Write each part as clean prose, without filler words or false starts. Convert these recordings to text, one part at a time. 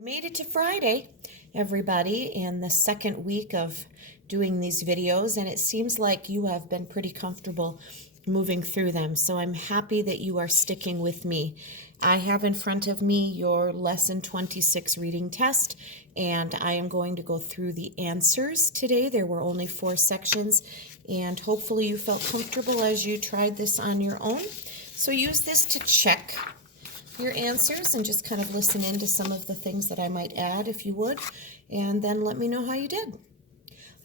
We made it to Friday, everybody, in the second week of doing these videos, and it seems like you have been pretty comfortable moving through them. So I'm happy that you are sticking with me. I have in front of me your lesson 26 reading test, and I am going to go through the answers today. There were only 4 sections, and hopefully you felt comfortable as you tried this on your own. So use this to check your answers and just kind of listen in to some of the things that I might add if you would, and then let me know how you did.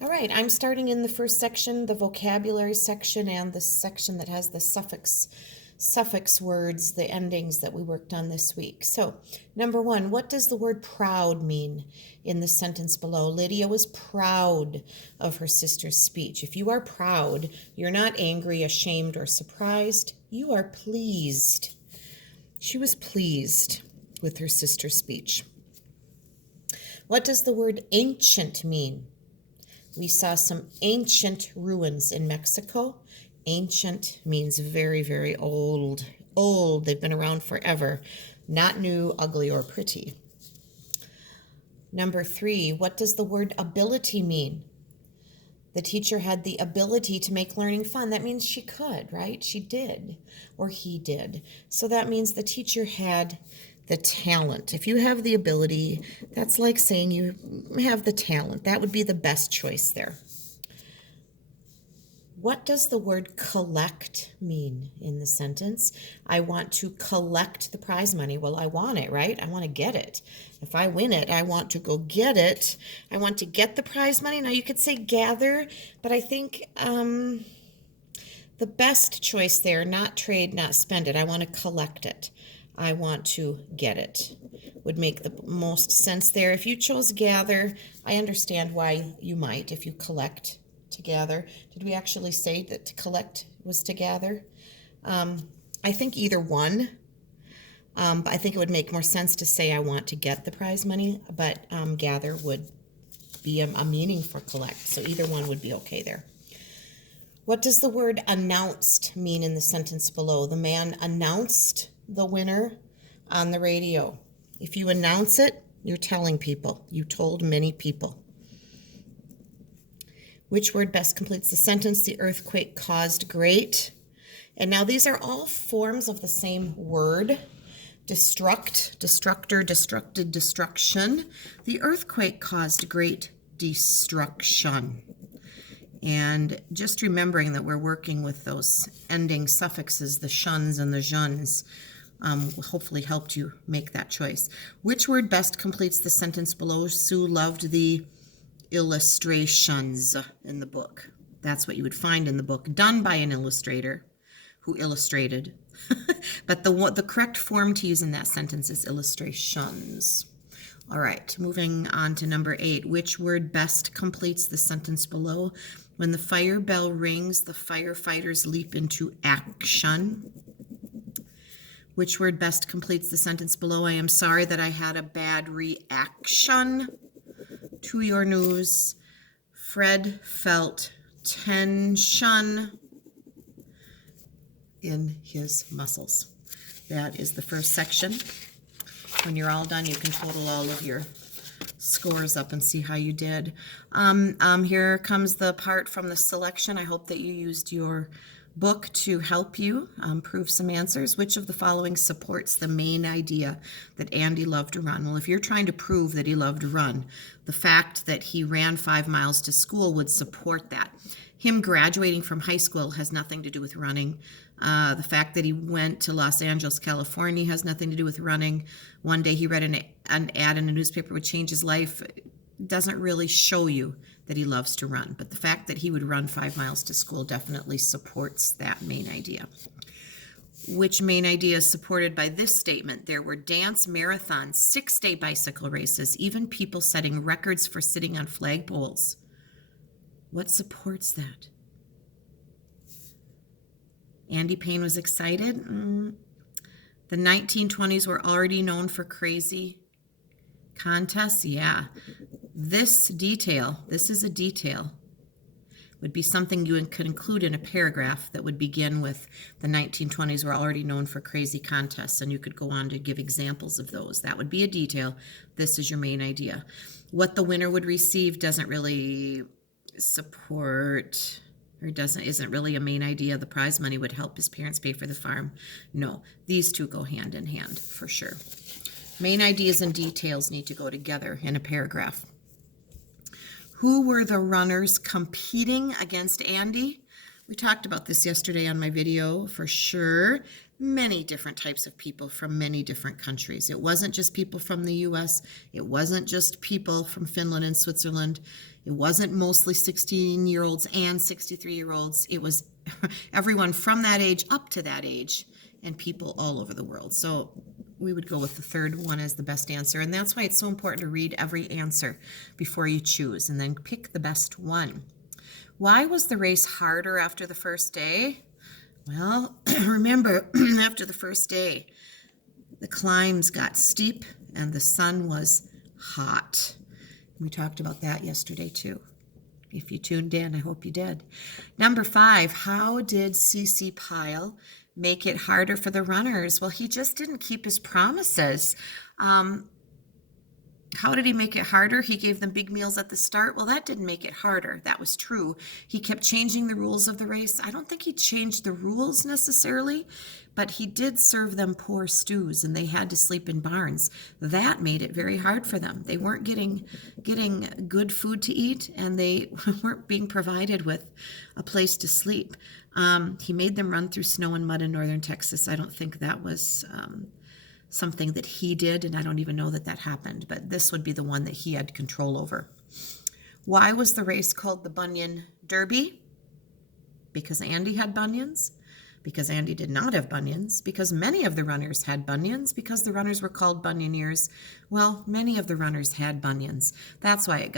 All right, I'm starting in the first section, the vocabulary section, and the section that has the suffix words, the endings that we worked on this week. So, number 1, what does the word proud mean in the sentence below? Lydia was proud of her sister's speech. If you are proud, you're not angry, ashamed, or surprised. You are pleased. She was pleased with her sister's speech. What does the word ancient mean? We saw some ancient ruins in Mexico. Ancient means very, very old. Old, they've been around forever. Not new, ugly, or pretty. Number 3, what does the word ability mean? The teacher had the ability to make learning fun. That means she could, right? She did, or he did. So that means the teacher had the talent. If you have the ability, that's like saying you have the talent. That would be the best choice there. What does the word collect mean in the sentence? I want to collect the prize money. Well, I want it, right? I want to get it. If I win it, I want to go get it. I want to get the prize money. Now, you could say gather, but I think the best choice there, not trade, not spend it. I want to collect it. I want to get it. Would make the most sense there. If you chose gather, I understand why you might if you collect to gather. Did we actually say that to collect was to gather? I think either one. But I think it would make more sense to say I want to get the prize money, but gather would be a meaning for collect. So either one would be okay there. What does the word announced mean in the sentence below? The man announced the winner on the radio. If you announce it, you're telling people. You told many people. Which word best completes the sentence? The earthquake caused great. And now these are all forms of the same word. Destruct, destructor, destructed, destruction. The earthquake caused great destruction. And just remembering that we're working with those ending suffixes, the shuns and the juns, hopefully helped you make that choice. Which word best completes the sentence below? Sue loved the illustrations in the book. That's what you would find in the book, done by an illustrator who illustrated. But the correct form to use in that sentence is illustrations. All right, moving on to number 8. Which word best completes the sentence below? When the fire bell rings, the firefighters leap into action. Which word best completes the sentence below? I am sorry that I had a bad reaction to your news. Fred felt tension in his muscles. That is the first section. When you're all done, you can total all of your scores up and see how you did. Here comes the part from the selection. I hope that you used your book to help you prove some answers. Which of the following supports the main idea that Andy loved to run? Well, if you're trying to prove that he loved to run, the fact that he ran 5 miles to school would support that. Him graduating from high school has nothing to do with running. The fact that he went to Los Angeles, California has nothing to do with running. One day he read an ad in a newspaper would change his life. It doesn't really show you that he loves to run. But the fact that he would run 5 miles to school definitely supports that main idea. Which main idea is supported by this statement? There were dance marathons, 6-day bicycle races, even people setting records for sitting on flagpoles. What supports that? Andy Payne was excited. The 1920s were already known for crazy contests. Yeah. This is a detail, would be something you could include in a paragraph that would begin with the 1920s were already known for crazy contests, and you could go on to give examples of those. That would be a detail. This is your main idea. What the winner would receive doesn't really support or isn't really a main idea. The prize money would help his parents pay for the farm. No, these two go hand in hand for sure. Main ideas and details need to go together in a paragraph. Who were the runners competing against Andy? We talked about this yesterday on my video for sure. Many different types of people from many different countries. It wasn't just people from the US. It wasn't just people from Finland and Switzerland. It wasn't mostly 16-year-olds and 63-year-olds. It was everyone from that age up to that age and people all over the world. So we would go with the third one as the best answer. And that's why it's so important to read every answer before you choose and then pick the best one. Why was the race harder after the first day? Well, remember, after the first day, the climbs got steep and the sun was hot. We talked about that yesterday too. If you tuned in, I hope you did. Number 5, how did C.C. Pyle make it harder for the runners? Well, he just didn't keep his promises. How did he make it harder? He gave them big meals at the start. Well, that didn't make it harder. That was true. He kept changing the rules of the race. I don't think he changed the rules necessarily, but he did serve them poor stews and they had to sleep in barns. That made it very hard for them. They weren't getting good food to eat and they weren't being provided with a place to sleep. He made them run through snow and mud in northern Texas. I don't think that was something that he did, and I don't even know that that happened, but this would be the one that he had control over. Why was the race called the Bunion Derby? Because Andy had bunions? Because Andy did not have bunions? Because many of the runners had bunions? Because the runners were called bunioneers? Well, many of the runners had bunions. That's why it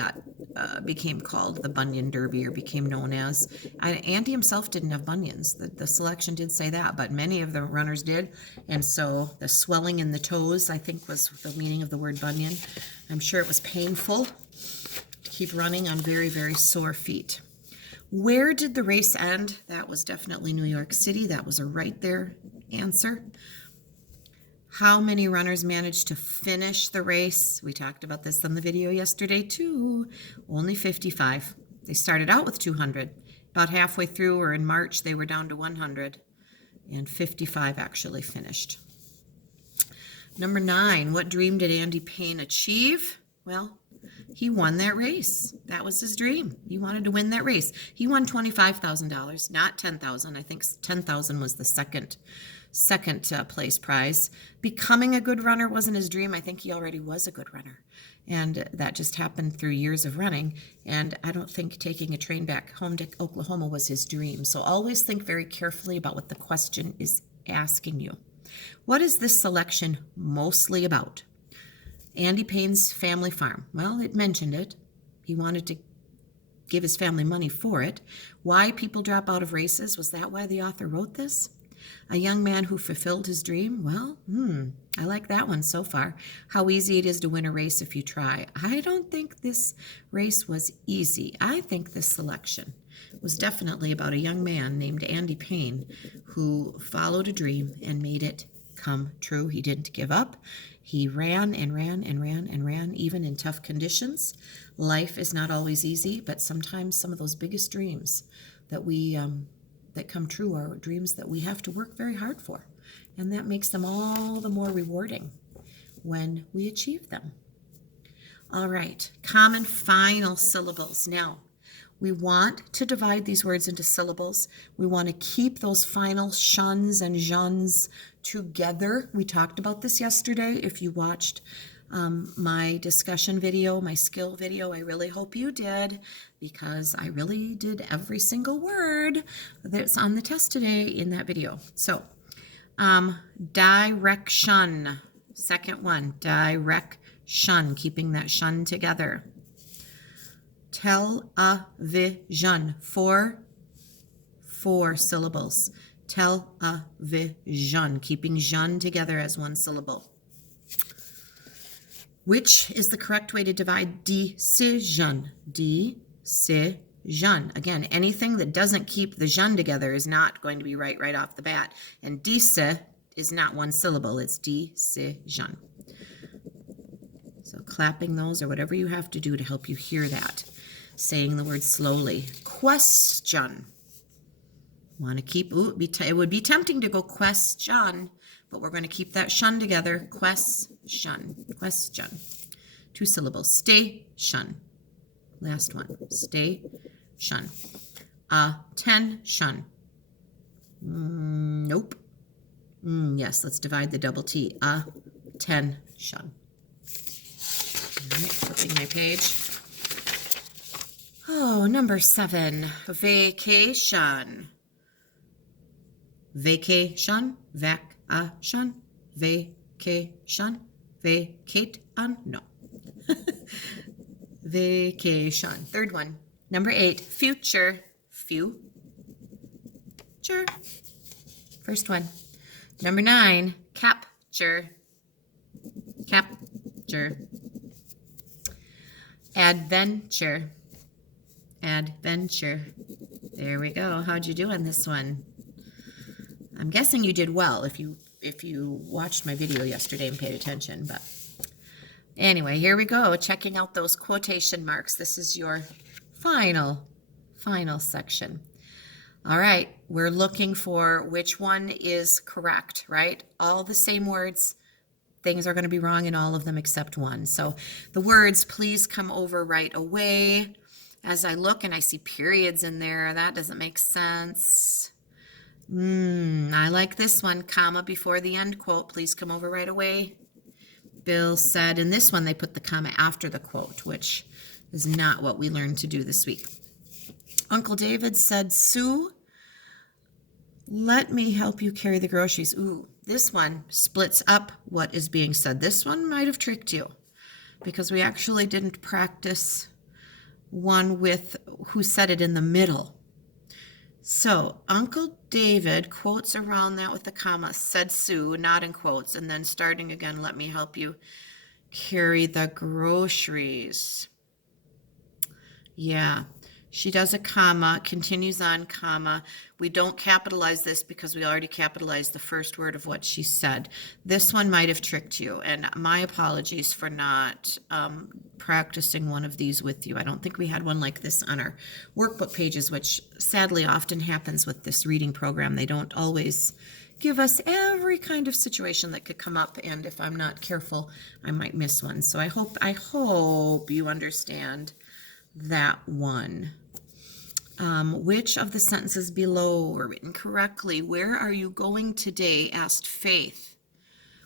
became called the Bunion Derby, or became known as. Andy himself didn't have bunions. The selection did say that, but many of the runners did. And so the swelling in the toes, I think, was the meaning of the word bunion. I'm sure it was painful to keep running on very, very sore feet. Where did the race end? That was definitely New York City. That was a right there answer. How many runners managed to finish the race? We talked about this on the video yesterday too. Only 55. They started out with 200. About halfway through, or in March, they were down to 100. And 55 actually finished. Number 9, what dream did Andy Payne achieve? Well, he won that race. That was his dream. He wanted to win that race. He won $25,000, not $10,000. I think $10,000 was the second place prize. Becoming a good runner wasn't his dream. I think he already was a good runner. And that just happened through years of running. And I don't think taking a train back home to Oklahoma was his dream. So always think very carefully about what the question is asking you. What is this selection mostly about? Andy Payne's family farm. Well, it mentioned it. He wanted to give his family money for it. Why people drop out of races? Was that why the author wrote this? A young man who fulfilled his dream? Well, I like that one so far. How easy it is to win a race if you try. I don't think this race was easy. I think this selection was definitely about a young man named Andy Payne who followed a dream and made it come true. He didn't give up. He ran and ran and ran and ran, even in tough conditions. Life is not always easy, but sometimes some of those biggest dreams that that come true are dreams that we have to work very hard for. And that makes them all the more rewarding when we achieve them. All right, common final syllables. Now, we want to divide these words into syllables. We want to keep those final shuns and juns together. We talked about this yesterday. If you watched my discussion video, my skill video, I really hope you did, because I really did every single word that's on the test today in that video. So, direction, second one, direction, keeping that shun together. Television, four syllables. Television, keeping jean together as one syllable. Which is the correct way to divide decision? Decision. jeune. Again, anything that doesn't keep the jeune together is not going to be right off the bat. And disse is not one syllable. It's decision. So clapping those or whatever you have to do to help you hear that. Saying the word slowly. Question. Want to keep, it would be tempting to go question, but we're going to keep that shun together. Question. 2 syllables. Station. Last one. Station. Attention. Nope. Yes, let's divide the double T. Attention. All right, flipping my page. Oh, number 7. Vacation. Vacation. Vacation. Vacation. Vacate on? No. Vacation. Third one. Number 8. Future. Future. First one. Number 9. Capture. Capture. Adventure. Adventure. There we go. How'd you do on this one? I'm guessing you did well if you watched my video yesterday and paid attention, but anyway, here we go. Checking out those quotation marks. This is your final section. All right, we're looking for which one is correct, right? All the same words. Things are going to be wrong in all of them except one. So the words, please come over right away. As I look and I see periods in there, that doesn't make sense. I like this one, comma before the end quote. Please come over right away. Bill said in this one they put the comma after the quote, which is not what we learned to do this week. Uncle David said, Sue, let me help you carry the groceries. Ooh, this one splits up what is being said. This one might have tricked you because we actually didn't practice one with who said it in the middle. So Uncle David quotes around that with a comma, said Sue, not in quotes, and then starting again, let me help you carry the groceries. Yeah. She does a comma, continues on comma. We don't capitalize this because we already capitalized the first word of what she said. This one might have tricked you, and my apologies for not practicing one of these with you. I don't think we had one like this on our workbook pages, which sadly often happens with this reading program. They don't always give us every kind of situation that could come up, and if I'm not careful, I might miss one. So I hope you understand that one. Which of the sentences below were written correctly? Where are you going today? Asked Faith.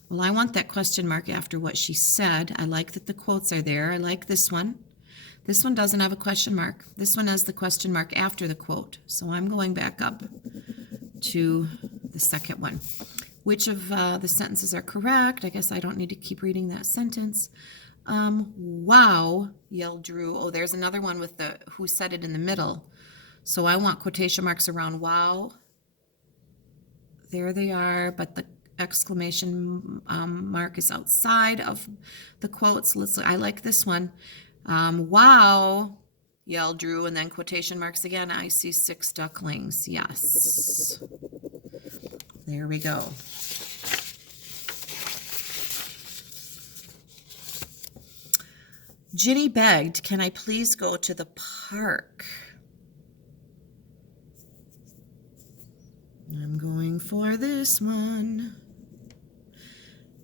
Well, I want that question mark after what she said. I like that the quotes are there. I like this one. This one doesn't have a question mark. This one has the question mark after the quote. So I'm going back up to the second one. Which of the sentences are correct? I guess I don't need to keep reading that sentence. Wow, yelled Drew. Oh, there's another one with the who said it in the middle. So I want quotation marks around wow. There they are, but the exclamation mark is outside of the quotes. I like this one. Wow, yelled Drew, and then quotation marks again. I see 6 ducklings. Yes. There we go. Ginny begged, can I please go to the park? I'm going for this one.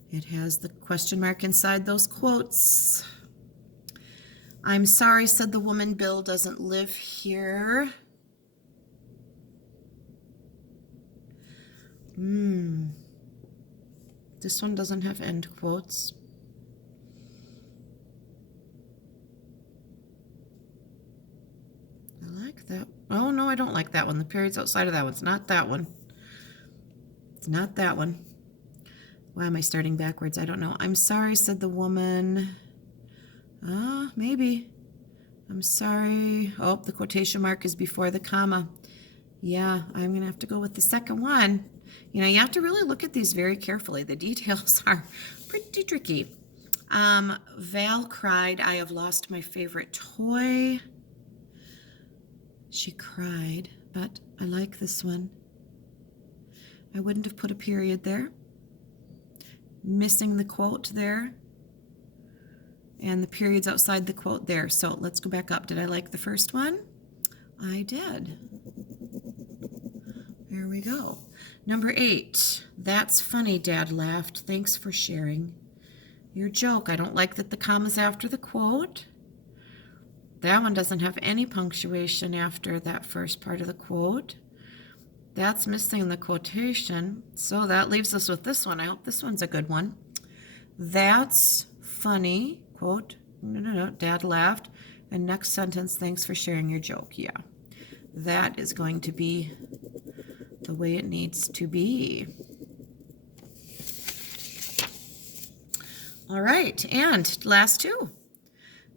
It has the question mark inside those quotes. I'm sorry, said the woman. Bill doesn't live here. This one doesn't have end quotes. I like that. Oh, no, I don't like that one. The period's outside of that one. It's not that one. It's not that one. Why am I starting backwards? I don't know. I'm sorry, said the woman. Maybe. I'm sorry. Oh, the quotation mark is before the comma. Yeah, I'm going to have to go with the second one. You know, you have to really look at these very carefully. The details are pretty tricky. Val cried, I have lost my favorite toy. She cried, but I like this one. I wouldn't have put a period there. Missing the quote there. And the period's outside the quote there. So let's go back up. Did I like the first one? I did. There we go. Number 8. That's funny, Dad laughed. Thanks for sharing your joke. I don't like that the comma's after the quote. That one doesn't have any punctuation after that first part of the quote. That's missing the quotation. So that leaves us with this one. I hope this one's a good one. That's funny, quote, Dad laughed. And next sentence, thanks for sharing your joke. Yeah, that is going to be the way it needs to be. All right, and last two.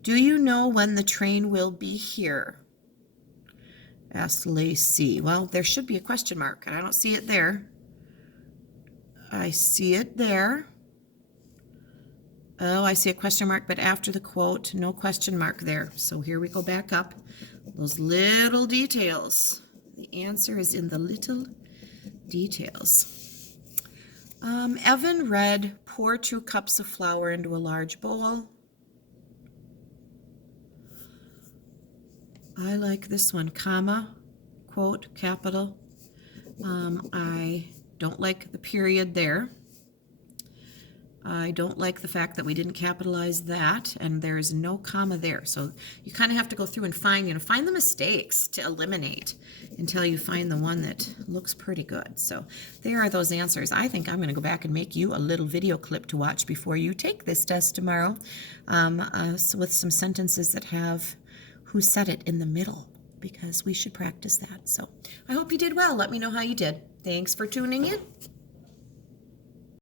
Do you know when the train will be here? Asked Lacey. Well, there should be a question mark, and I don't see it there. I see it there. Oh, I see a question mark, but after the quote, no question mark there. So here we go back up. Those little details. The answer is in the little details. Evan read, pour 2 cups of flour into a large bowl. I like this one, comma, quote, capital. I don't like the period there. I don't like the fact that we didn't capitalize that, and there's no comma there. So you kind of have to go through and find the mistakes to eliminate until you find the one that looks pretty good. So there are those answers. I think I'm going to go back and make you a little video clip to watch before you take this test tomorrow, so with some sentences that have who said it in the middle, because we should practice that. So I hope you did well. Let me know how you did. Thanks for tuning in.